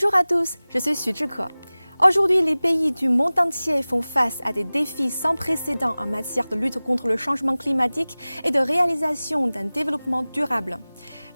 Bonjour à tous, je suis Sujuko. Aujourd'hui, les pays du monde entier font face à des défis sans précédent en matière de lutte contre le changement climatique et de réalisation d'un développement durable.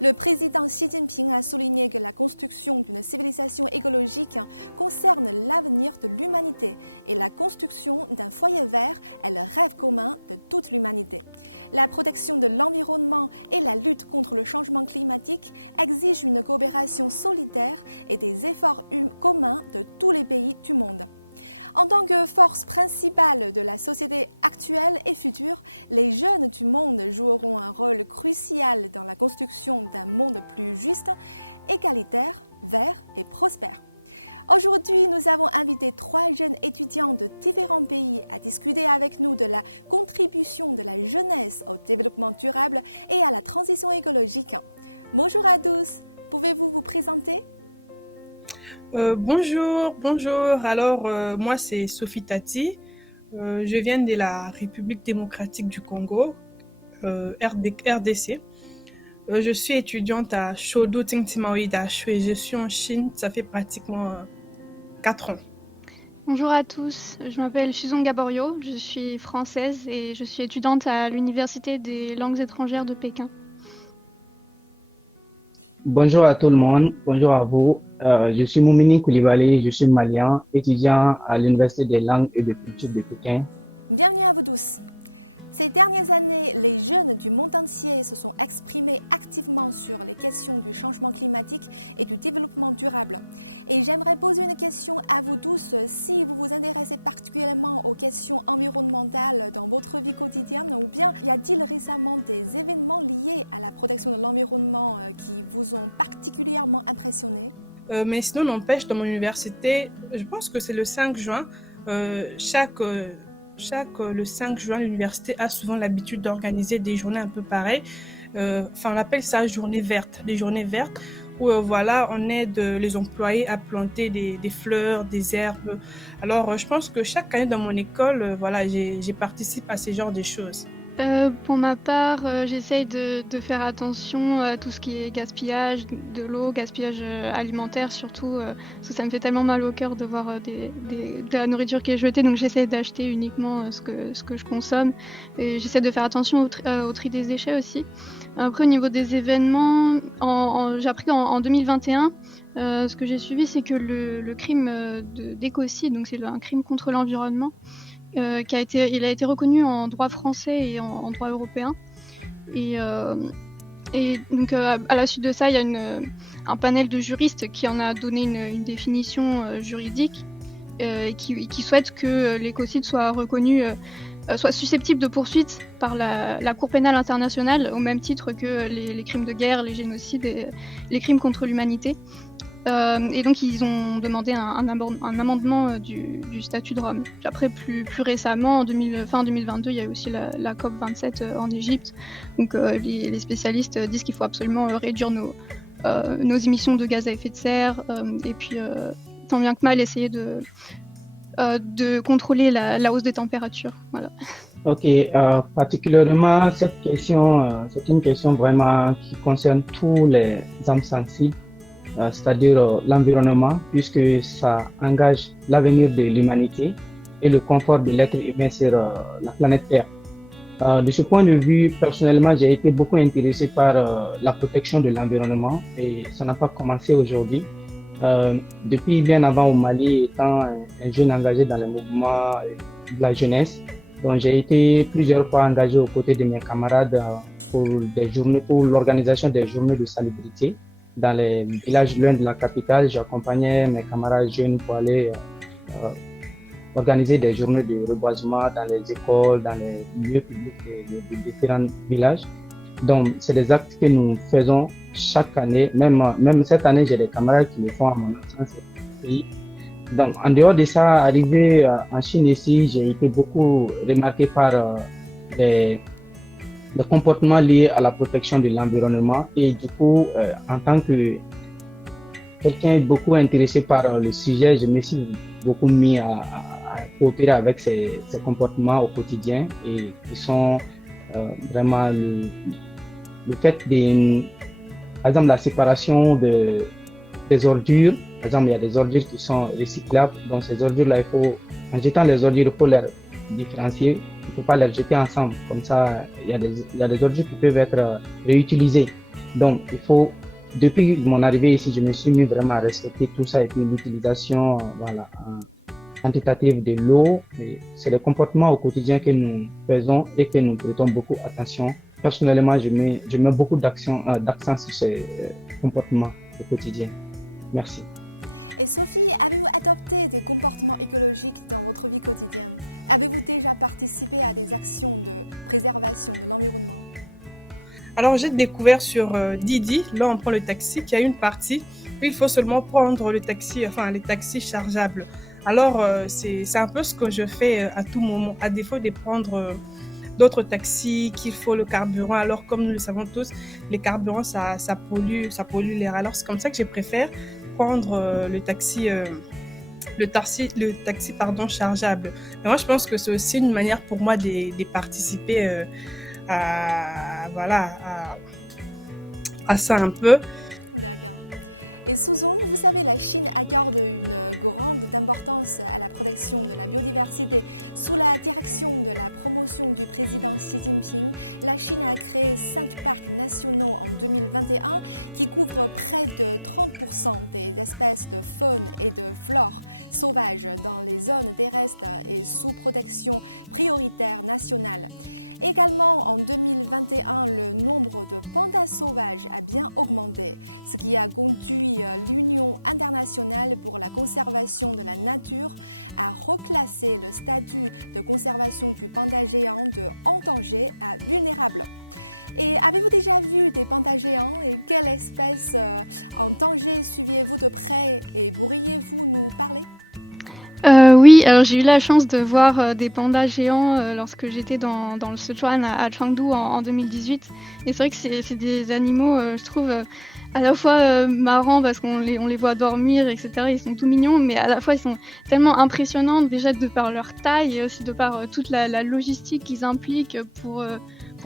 Le président Xi Jinping a souligné que la construction d'une civilisation écologique concerne l'avenir de l'humanité et la construction d'un foyer vert est le rêve commun de toute l'humanité. La protection de l'environnement et la lutte contre le changement climatique exigent une coopération solidaire et des efforts communs de tous les pays du monde. En tant que force principale de la société actuelle et future, les jeunes du monde joueront un rôle crucial dans la construction d'un monde plus juste, égalitaire, vert et prospère. Aujourd'hui, nous avons invité 3 jeunes étudiants de différents pays à discuter avec nous de la contribution de la jeunesse au développement durable et à la transition écologique. Bonjour à tous, pouvez-vous vous présenter? Bonjour. Alors, moi, c'est Sophie Tati. Je viens de la République démocratique du Congo, RDC. Je suis étudiante à Shodo Tingtimaoi Dachu et je suis en Chine. Ça fait pratiquement 4 ans. Bonjour à tous, je m'appelle Shizong Gaborio, je suis française et je suis étudiante à l'Université des langues étrangères de Pékin. Bonjour à tout le monde, bonjour à vous. Je suis Moumini Koulibaly, je suis malien, étudiant à l'Université des langues et de culture de Pékin. Bienvenue à vous tous. Ces dernières années, les jeunes du monde entier se sont exprimés activement sur les questions du changement climatique et du développement durable. Et j'aimerais poser une question à vous tous. Si vous vous intéressez particulièrement aux questions environnementales dans votre vie quotidienne, ou bien y a-t-il récemment des événements liés à la protection de l'environnement qui vous ont particulièrement impressionné? Mais sinon, n'empêche, dans mon université, je pense que c'est le 5 juin. Le 5 juin, l'université a souvent l'habitude d'organiser des journées un peu pareilles. On appelle ça journée verte. Des journées vertes où on aide les employés à planter des fleurs, des herbes. Alors, je pense que chaque année dans mon école, j'ai participé à ces genres de choses. Pour ma part, j'essaye de faire attention à tout ce qui est gaspillage de l'eau, gaspillage alimentaire surtout, parce que ça me fait tellement mal au cœur de voir de la nourriture qui est jetée, donc j'essaie d'acheter uniquement ce que je consomme. Et j'essaie de faire attention au tri des déchets aussi. Après, au niveau des événements, j'ai appris en 2021, ce que j'ai suivi, c'est que le crime d'écocide, donc c'est un crime contre l'environnement, il a été reconnu en droit français et en droit européen. Et donc à la suite de ça, il y a un panel de juristes qui en a donné une définition juridique qui souhaite que l'écocide soit reconnu, soit susceptible de poursuite par la Cour pénale internationale au même titre que les crimes de guerre, les génocides et les crimes contre l'humanité. Et donc ils ont demandé un amendement du statut de Rome. Après, plus récemment, fin 2022, il y a eu aussi la COP27 en Égypte. Donc les spécialistes disent qu'il faut absolument réduire nos émissions de gaz à effet de serre et puis tant bien que mal essayer de contrôler la hausse des températures. Voilà. Ok, particulièrement cette question, c'est une question vraiment qui concerne tous les âmes sensibles. C'est-à-dire l'environnement, puisque ça engage l'avenir de l'humanité et le confort de l'être humain sur la planète Terre. De ce point de vue, personnellement, j'ai été beaucoup intéressé par la protection de l'environnement et ça n'a pas commencé aujourd'hui. Depuis bien avant au Mali, étant un jeune engagé dans le mouvement de la jeunesse, donc j'ai été plusieurs fois engagé aux côtés de mes camarades pour l'organisation des journées de salubrité. Dans les villages loin de la capitale, j'accompagnais mes camarades jeunes pour aller organiser des journées de reboisement dans les écoles, dans les lieux publics de différents villages. Donc, c'est des actes que nous faisons chaque année. Même cette année, j'ai des camarades qui le font à mon absence au pays. Donc, en dehors de ça, arrivé en Chine ici, j'ai été beaucoup remarqué par les comportements liés à la protection de l'environnement et du coup, en tant que quelqu'un beaucoup intéressé par le sujet, je me suis beaucoup mis à coopérer avec ces comportements au quotidien et qui sont vraiment le fait par exemple, la séparation des ordures Par exemple, il y a des ordures qui sont recyclables. Donc, ces ordures-là, en jetant les ordures, il faut les différencier. Il ne faut pas les jeter ensemble. Comme ça, il y a des ordures qui peuvent être réutilisées. Donc, depuis mon arrivée ici, je me suis mis vraiment à respecter tout ça et puis l'utilisation, voilà, quantitative de l'eau. C'est le comportement au quotidien que nous faisons et que nous prêtons beaucoup attention. Personnellement, je mets beaucoup d'accent sur ces comportements au quotidien. Merci. Et Sophie, avez-vous adopté des comportements écologiques dans votre vie quotidienne? Avez-vous déjà participé à des actions de préservation de l'environnement? Alors, j'ai découvert sur Didi, là on prend le taxi, qu'il y a une partie où il faut seulement prendre les taxis chargeables. Alors, c'est un peu ce que je fais à tout moment, à défaut de prendre d'autres taxis qu'il faut le carburant. Alors, comme nous le savons tous, les carburants, ça pollue l'air. Alors, c'est comme ça que je préfère prendre le taxi chargeable. Mais moi, je pense que c'est aussi une manière pour moi de participer à ça un peu. Et Susan, vous savez, la Chine accorde une grande importance à la protection de la biodiversité. Sous la direction de la promotion du président Xi Jinping, la Chine a créé 5 parcs nationaux en 2021 qui couvrent près de 30% des espèces de faune et de flore sauvages dans les zones terrestres et sous protection prioritaire nationale. Également en 2021, le nombre de pandas sauvages a bien augmenté, ce qui a conduit l'Union internationale pour la conservation de la nature à reclasser le statut de conservation du panda géant de en danger à vulnérable. Et avez-vous déjà vu des pandas géants et quelle espèce en danger suiviez-vous de près et pourriez-vous nous parler? Oui, alors j'ai eu la chance de voir des pandas géants lorsque j'étais dans le Sichuan à Chengdu en 2018. Et c'est vrai que c'est des animaux, je trouve, à la fois marrants parce qu'on les voit dormir, etc. Ils sont tout mignons, mais à la fois ils sont tellement impressionnants déjà de par leur taille et aussi de par toute la logistique qu'ils impliquent pour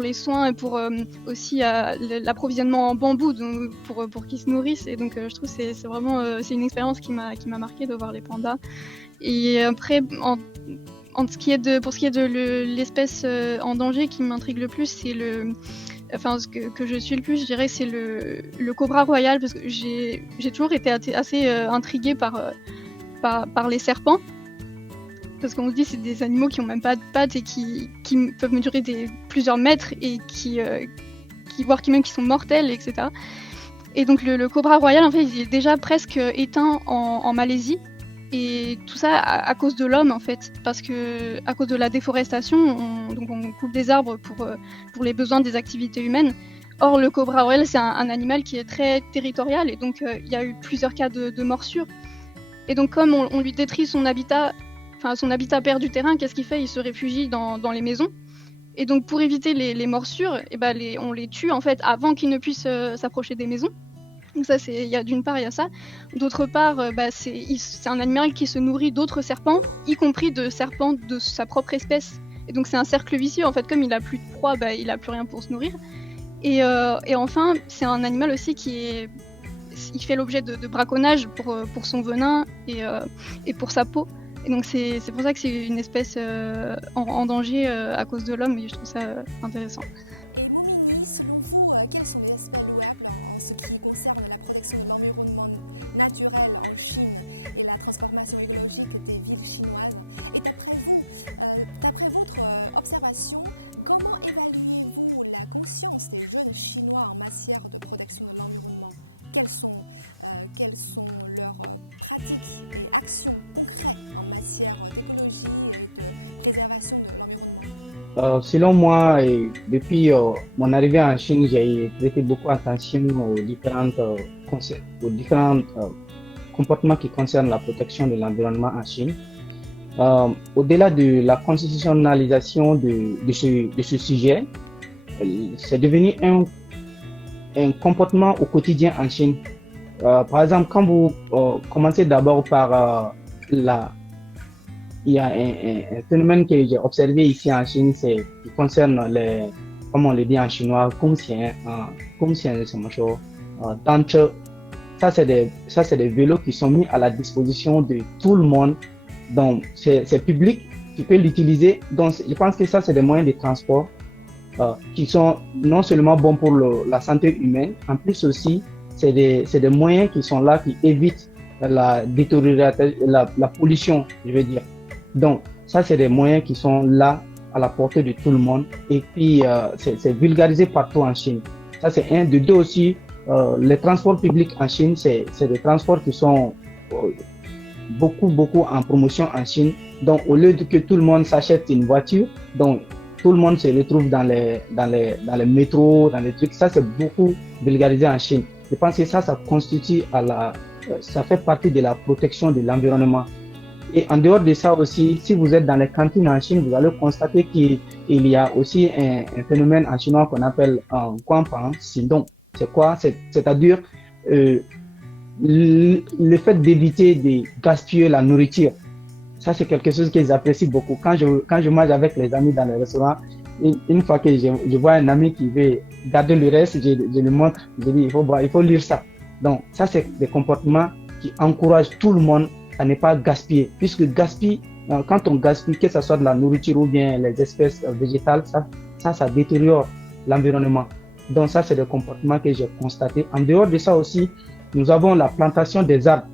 les soins et pour aussi l'approvisionnement en bambou donc, pour qu'ils se nourrissent. Et donc je trouve que c'est vraiment c'est une expérience qui m'a marqué de voir les pandas. Et après, pour ce qui est de l'espèce en danger qui m'intrigue le plus, c'est ce que je suis le plus, je dirais, c'est le cobra royal, parce que j'ai toujours été assez intriguée par les serpents, parce qu'on se dit c'est des animaux qui ont même pas de pattes et qui peuvent mesurer plusieurs mètres et voire même qui sont mortels, etc. Et donc le cobra royal, en fait, il est déjà presque éteint en Malaisie. Et tout ça à cause de l'homme, en fait, parce que à cause de la déforestation, on coupe des arbres pour les besoins des activités humaines. Or, le cobra royal, c'est un animal qui est très territorial, et donc il y a eu plusieurs cas de morsures. Et donc, comme on lui détruit son habitat perd du terrain, qu'est-ce qu'il fait? Il se réfugie dans les maisons. Et donc, pour éviter les morsures, on les tue en fait avant qu'ils ne puissent s'approcher des maisons. Donc ça, d'une part, il y a ça. D'autre part, c'est un animal qui se nourrit d'autres serpents, y compris de serpents de sa propre espèce. Et donc c'est un cercle vicieux, en fait, comme il a plus de proie, il a plus rien pour se nourrir. Et enfin, c'est un animal aussi il fait l'objet de braconnage pour son venin et pour sa peau. Et donc c'est pour ça que c'est une espèce en danger à cause de l'homme, et je trouve ça intéressant. Selon moi, depuis mon arrivée en Chine, j'ai prêté beaucoup attention aux différents comportements qui concernent la protection de l'environnement en Chine. Au-delà de la constitutionnalisation de ce sujet, c'est devenu un comportement au quotidien en Chine. Par exemple, quand vous commencez d'abord par il y a un phénomène que j'ai observé ici en Chine, qui concerne comme on le dit en chinois, 工钱， 工钱是什么说？单车。ça, c'est des vélos qui sont mis à la disposition de tout le monde. Donc, c'est public, tu peux l'utiliser. Donc, je pense que ça, c'est des moyens de transport qui sont non seulement bons pour la santé humaine, en plus aussi, c'est des moyens qui sont là, qui évitent la détérioration, la pollution, je veux dire. Donc, ça, c'est des moyens qui sont là à la portée de tout le monde. Et puis, c'est vulgarisé partout en Chine. Ça, c'est un. De deux aussi, les transports publics en Chine, c'est des transports qui sont beaucoup en promotion en Chine. Donc, au lieu de que tout le monde s'achète une voiture, donc tout le monde se retrouve dans les métros, dans les trucs. Ça, c'est beaucoup vulgarisé en Chine. Je pense que ça constitue ça fait partie de la protection de l'environnement. Et en dehors de ça aussi, si vous êtes dans les cantines en Chine, vous allez constater qu'il y a aussi un phénomène en chinois qu'on appelle Guangpang Xindong. C'est quoi? C'est-à-dire le fait d'éviter de gaspiller la nourriture. Ça, c'est quelque chose qu'ils apprécient beaucoup. Quand je mange avec les amis dans les restaurants, une fois que je vois un ami qui veut garder le reste, je lui montre, je dis, il faut lire ça. Donc, ça, c'est des comportements qui encouragent tout le monde à ne pas gaspiller. Puisque quand on gaspille, que ce soit de la nourriture ou bien les espèces végétales, ça détériore l'environnement. Donc, ça, c'est des comportements que j'ai constatés. En dehors de ça aussi, nous avons la plantation des arbres.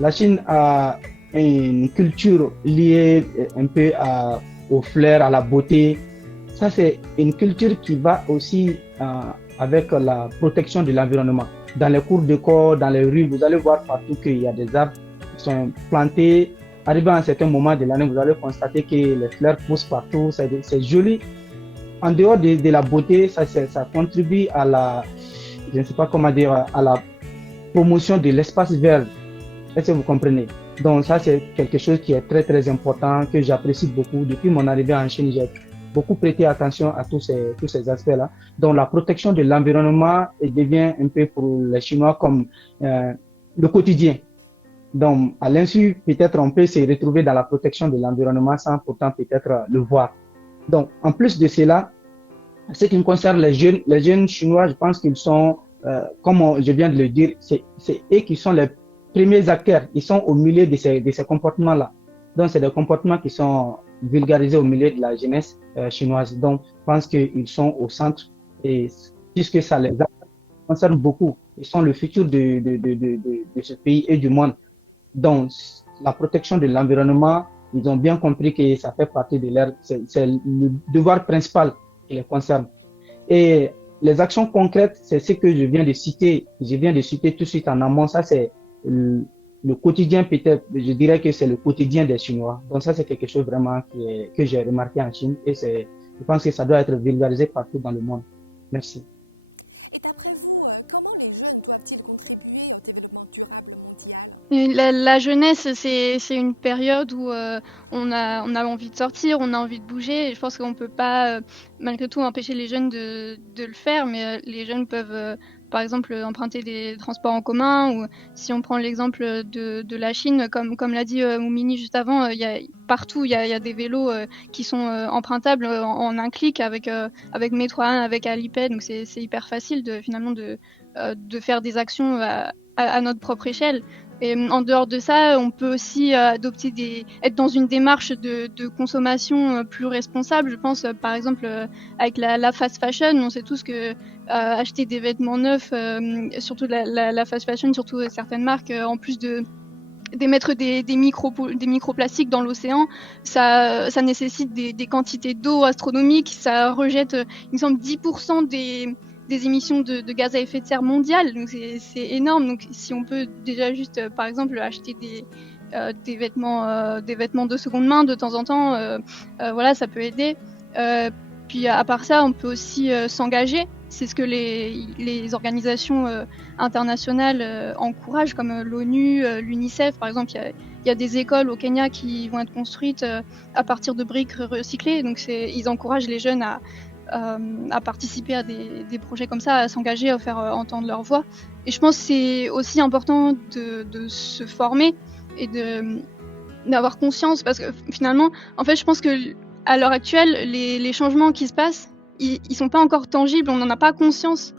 La Chine a une culture liée un peu aux fleurs, à la beauté. Ça, c'est une culture qui va aussi avec la protection de l'environnement. Dans les cours d'école, dans les rues, vous allez voir partout qu'il y a des arbres qui sont plantés. Arrivé à un certain moment de l'année, vous allez constater que les fleurs poussent partout. C'est joli. En dehors de la beauté, ça contribue à je ne sais pas comment dire, à la promotion de l'espace vert. Est-ce que vous comprenez? Donc ça, c'est quelque chose qui est très, très important, que j'apprécie beaucoup. Depuis mon arrivée en Chine, j'ai beaucoup prêté attention à tous ces aspects-là. Donc la protection de l'environnement devient un peu pour les Chinois comme le quotidien. Donc à l'insu, peut-être on peut se retrouver dans la protection de l'environnement sans pourtant peut-être le voir. Donc en plus de cela, ce qui me concerne les jeunes Chinois, je pense qu'ils sont, comme je viens de le dire, c'est eux qui sont les premiers acteurs. Ils sont au milieu de ces comportements-là. Donc c'est des comportements qui sont vulgarisés au milieu de la jeunesse chinoise. Donc je pense qu'ils sont au centre et puisque ça les concerne beaucoup, ils sont le futur de ce pays et du monde. Donc la protection de l'environnement, ils ont bien compris que ça fait partie de c'est le devoir principal qui les concerne. Et les actions concrètes, c'est ce que je viens de citer tout de suite en amont. Ça, c'est le quotidien, peut-être, je dirais que c'est le quotidien des Chinois. Donc ça, c'est quelque chose vraiment que j'ai remarqué en Chine et je pense que ça doit être vulgarisé partout dans le monde. Merci. Et d'après vous, comment les jeunes doivent-ils contribuer au développement durable mondial? La jeunesse, c'est une période où on a envie de sortir, on a envie de bouger. Et je pense qu'on peut pas, malgré tout, empêcher les jeunes de le faire, mais les jeunes peuvent, par exemple, emprunter des transports en commun. Ou si on prend l'exemple de la Chine, comme l'a dit Moumini juste avant, partout il y a des vélos qui sont empruntables en un clic avec Métro 1, avec Alipay. Donc c'est hyper facile finalement de faire des actions à notre propre échelle. Et en dehors de ça, on peut aussi être dans une démarche de consommation plus responsable. Je pense par exemple avec la fast fashion, on sait tous que acheter des vêtements neufs, surtout la fast fashion, surtout certaines marques, en plus d'émettre des microplastiques dans l'océan, ça nécessite des quantités d'eau astronomiques, ça rejette, il me semble, 10% des émissions de gaz à effet de serre mondiales, donc c'est énorme. Donc si on peut déjà juste par exemple acheter des vêtements de seconde main de temps en temps, voilà, ça peut aider. Puis à part ça, on peut aussi s'engager. C'est ce que les organisations internationales encouragent, comme l'ONU, l'UNICEF par exemple. Il y a des écoles au Kenya qui vont être construites à partir de briques recyclées, donc ils encouragent les jeunes à participer à des projets comme ça, à s'engager, à faire entendre leur voix. Et je pense que c'est aussi important de se former et d'avoir conscience, parce que finalement, en fait, je pense que à l'heure actuelle, les changements qui se passent, ils sont pas encore tangibles, on n'en a pas conscience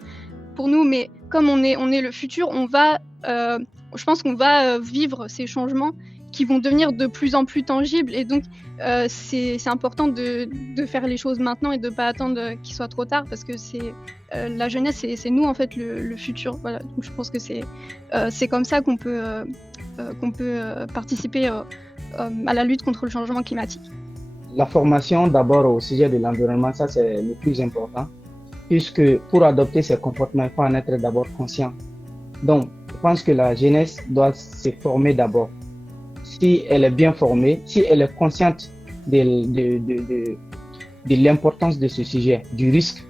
pour nous, mais comme on est le futur, on va je pense qu'on va vivre ces changements qui vont devenir de plus en plus tangibles. Et donc, c'est important de faire les choses maintenant et de ne pas attendre qu'il soit trop tard, parce que la jeunesse, c'est nous, en fait, le futur. Voilà. Donc, je pense que c'est comme ça qu'on peut participer à la lutte contre le changement climatique. La formation, d'abord, au sujet de l'environnement, ça, c'est le plus important, puisque pour adopter ces comportements, il faut en être d'abord conscient. Donc, je pense que la jeunesse doit se former d'abord. Si elle est bien formée, si elle est consciente de l'importance de ce sujet, du risque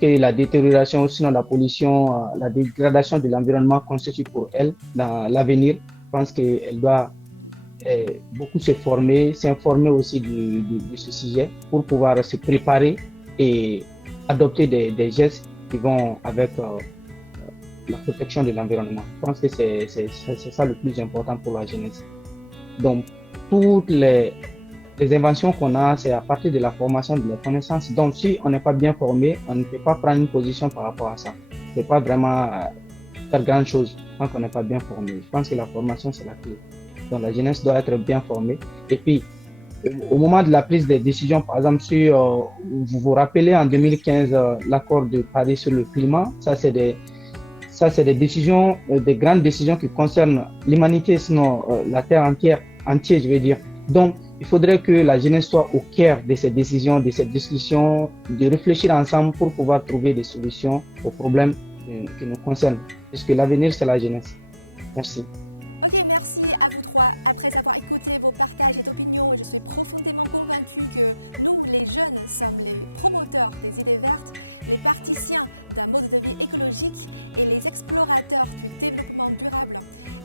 que la détérioration, sinon la pollution, la dégradation de l'environnement constitue pour elle dans l'avenir, je pense qu'elle doit beaucoup se former, s'informer aussi de ce sujet pour pouvoir se préparer et adopter des gestes qui vont avec la protection de l'environnement. Je pense que c'est ça le plus important pour la jeunesse. Donc, toutes les inventions qu'on a, c'est à partir de la formation, de la connaissance. Donc, si on n'est pas bien formé, on ne peut pas prendre une position par rapport à ça. On ne peut pas vraiment faire grand chose tant qu'on n'est pas bien formé. Je pense que la formation, c'est la clé. Donc, la jeunesse doit être bien formée. Et puis, au moment de la prise des décisions, par exemple, si vous vous rappelez en 2015, l'accord de Paris sur le climat, ça c'est des décisions, des grandes décisions qui concernent l'humanité, sinon la Terre entière, je veux dire. Donc, il faudrait que la jeunesse soit au cœur de ces décisions, de ces discussions, de réfléchir ensemble pour pouvoir trouver des solutions aux problèmes qui nous concernent. Puisque l'avenir, c'est la jeunesse. Merci. Ok, merci à vous trois. Après avoir écouté vos partages et d'opinions, je suis profondément convaincue que nous, les jeunes, sommes les promoteurs des idées vertes, les particiens d'un mode de vie écologique et les explorateurs du développement durable.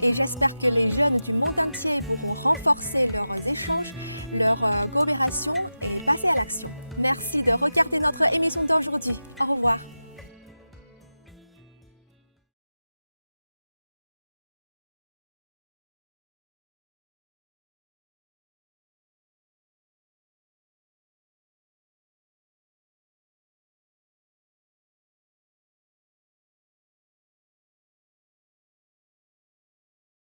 Et j'espère que les jeunes du monde entier vont renforcer leurs échanges, leur coopération et passer à l'action. Merci de regarder notre émission d'aujourd'hui.